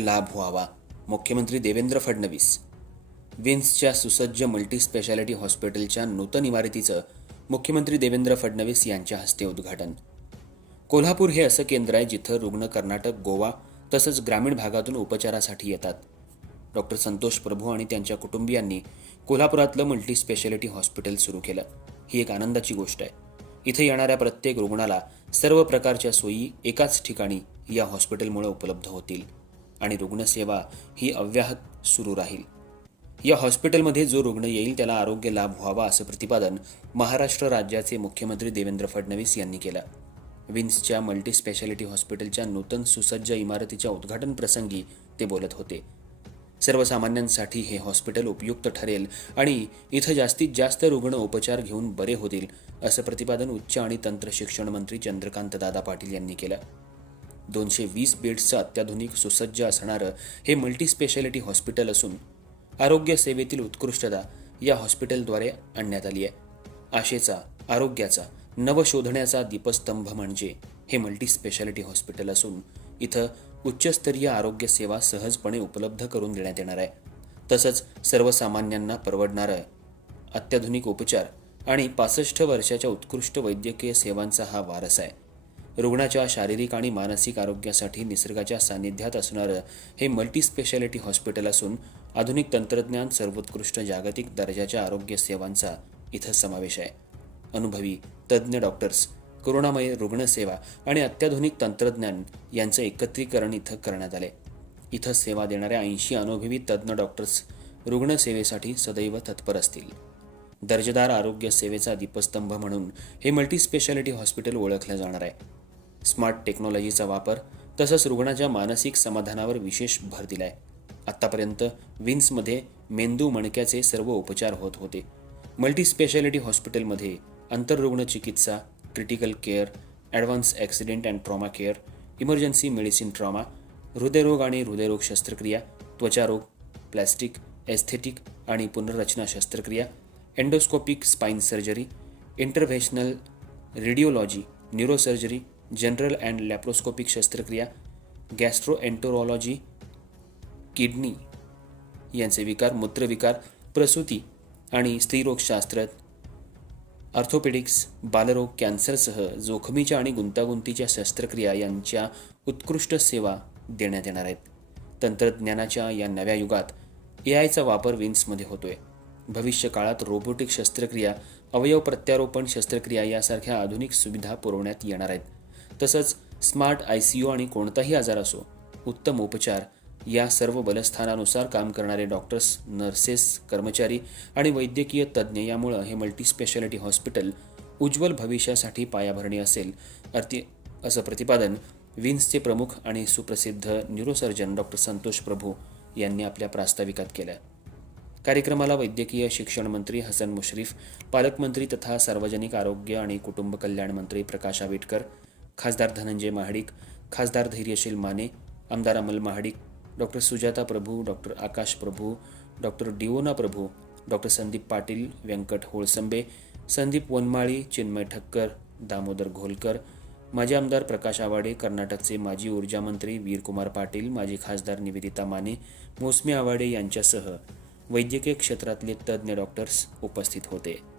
आरोग्य लाभ व्हावा. मुख्यमंत्री देवेंद्र फडणवीस. विन्सच्या सुसज्ज मल्टी स्पेशालिटी हॉस्पिटलच्या नूतन इमारतीचं मुख्यमंत्री देवेंद्र फडणवीस यांच्या हस्ते उद्घाटन. कोल्हापूर हे असं केंद्र आहे जिथं रुग्ण कर्नाटक, गोवा तसंच ग्रामीण भागातून उपचारासाठी येतात. डॉक्टर संतोष प्रभू आणि त्यांच्या कुटुंबियांनी कोल्हापुरातलं मल्टी स्पेशालिटी हॉस्पिटल सुरू केलं. ही एक आनंदाची गोष्ट आहे. इथे येणाऱ्या प्रत्येक रुग्णाला सर्व प्रकारच्या सोयी एकाच ठिकाणी या हॉस्पिटलमुळे उपलब्ध होतील आणि रुग्णसेवा ही अव्याहत सुरू राहील. या हॉस्पिटलमध्ये जो रुग्ण येईल त्याला आरोग्य लाभ व्हावा असं प्रतिपादन महाराष्ट्र राज्याचे मुख्यमंत्री देवेंद्र फडणवीस यांनी केलं. विन्सच्या मल्टी स्पेशालिटी हॉस्पिटलच्या नूतन सुसज्ज इमारतीच्या उद्घाटन प्रसंगी ते बोलत होते. सर्वसामान्यांसाठी हे हॉस्पिटल उपयुक्त ठरेल आणि इथं जास्तीत जास्त रुग्ण उपचार घेऊन बरे होतील असं प्रतिपादन उच्च आणि तंत्र शिक्षण मंत्री चंद्रकांत दादा पाटील यांनी केलं. 220 बेड्सचं अत्याधुनिक सुसज्ज असणारं हे मल्टी स्पेशालिटी हॉस्पिटल असून आरोग्य सेवेतील उत्कृष्टता या हॉस्पिटलद्वारे आणण्यात आली आहे. आशेचा, आरोग्याचा, नवशोधण्याचा दीपस्तंभ म्हणजे हे मल्टी स्पेशालिटी हॉस्पिटल असून इथं उच्चस्तरीय आरोग्य सेवा सहजपणे उपलब्ध करून देण्यात येणार आहे. तसंच सर्वसामान्यांना परवडणारं अत्याधुनिक उपचार आणि 65 वर्षाच्या उत्कृष्ट वैद्यकीय सेवांचा हा वारस आहे. रुग्णाच्या शारीरिक आणि मानसिक आरोग्यासाठी निसर्गाच्या सानिध्यात असणारं हे मल्टी स्पेशालिटी हॉस्पिटल असून आधुनिक तंत्रज्ञान, सर्वोत्कृष्ट जागतिक दर्जाच्या आरोग्य सेवांचा इथं समावेश आहे. अनुभवी तज्ज्ञ डॉक्टर्स, करुणामय रुग्णसेवा आणि अत्याधुनिक तंत्रज्ञान यांचं एकत्रीकरण इथं करण्यात आले. इथं सेवा देणाऱ्या 80 अनुभवी तज्ज्ञ डॉक्टर्स रुग्णसेवेसाठी सदैव तत्पर असतील. दर्जेदार आरोग्य सेवेचा दीपस्तंभ म्हणून हे मल्टी स्पेशालिटी हॉस्पिटल ओळखलं जाणार आहे. स्मार्ट टेक्नॉलॉजीचा वापर तसंच रुग्णाच्या मानसिक समाधानावर विशेष भर दिलाय. आत्तापर्यंत विन्समध्ये मेंदू मणक्याचे सर्व उपचार होत होते. मल्टी स्पेशालिटी हॉस्पिटलमध्ये आंतररुग्ण चिकित्सा, critical care, advance accident and trauma care, emergency medicine trauma, हृदयरोग आणि हृदयरोग शस्त्रक्रिया, त्वचारोग, प्लॅस्टिक, एस्थेटिक आणि पुनर्रचना शस्त्रक्रिया, endoscopic spine surgery, interventional radiology, neurosurgery, general and laparoscopic शस्त्रक्रिया, गॅस्ट्रोएंटरोलॉजी, किडनी यांचे विकार, मूत्रविकार, प्रसूती आणि स्त्रीरोगशास्त्र, ऑर्थोपेडिक्स, बालरोग, कॅन्सरसह जोखमीच्या आणि गुंतागुंतीच्या शस्त्रक्रिया यांच्या उत्कृष्ट सेवा देण्यात येणार आहेत. तंत्रज्ञानाच्या या नव्या युगात AIचा वापर विन्समध्ये होतोय. भविष्य काळात रोबोटिक शस्त्रक्रिया, अवयव प्रत्यारोपण शस्त्रक्रिया यासारख्या आधुनिक सुविधा पुरवण्यात येणार आहेत. तसंच स्मार्ट ICU आणि कोणताही आजार असो, उत्तम उपचार या सर्व बलस्थानानुसार काम करणारे डॉक्टर्स, नर्सेस, कर्मचारी आणि वैद्यकीय तज्ज्ञ यामुळं हे मल्टी स्पेशालिटी हॉस्पिटल उज्ज्वल भविष्यासाठी पायाभरणी असेल असं प्रतिपादन विन्सचे प्रमुख आणि सुप्रसिद्ध न्यूरोसर्जन डॉक्टर संतोष प्रभू यांनी आपल्या प्रास्ताविकात केलं. कार्यक्रमाला वैद्यकीय शिक्षण मंत्री हसन मुश्रीफ, पालकमंत्री तथा सार्वजनिक आरोग्य आणि कुटुंब कल्याण मंत्री प्रकाश आंबेडकर, खासदार धनंजय महाडिक, खासदार धैर्यशील माने, आमदार अमल महाडिक, डॉक्टर सुजाता प्रभू, डॉक्टर आकाश प्रभू, डॉक्टर डिओना प्रभू, डॉक्टर संदीप पाटील, व्यंकट होळसंबे, संदीप वनमाळी, चिन्मय ठक्कर, दामोदर घोलकर, माजी आमदार प्रकाश आवाडे, कर्नाटकचे माजी ऊर्जा मंत्री वीरकुमार पाटील, माजी खासदार निवेदिता माने, मौसमी आवाडे यांच्यासह वैद्यकीय क्षेत्रातले तज्ज्ञ डॉक्टर्स उपस्थित होते.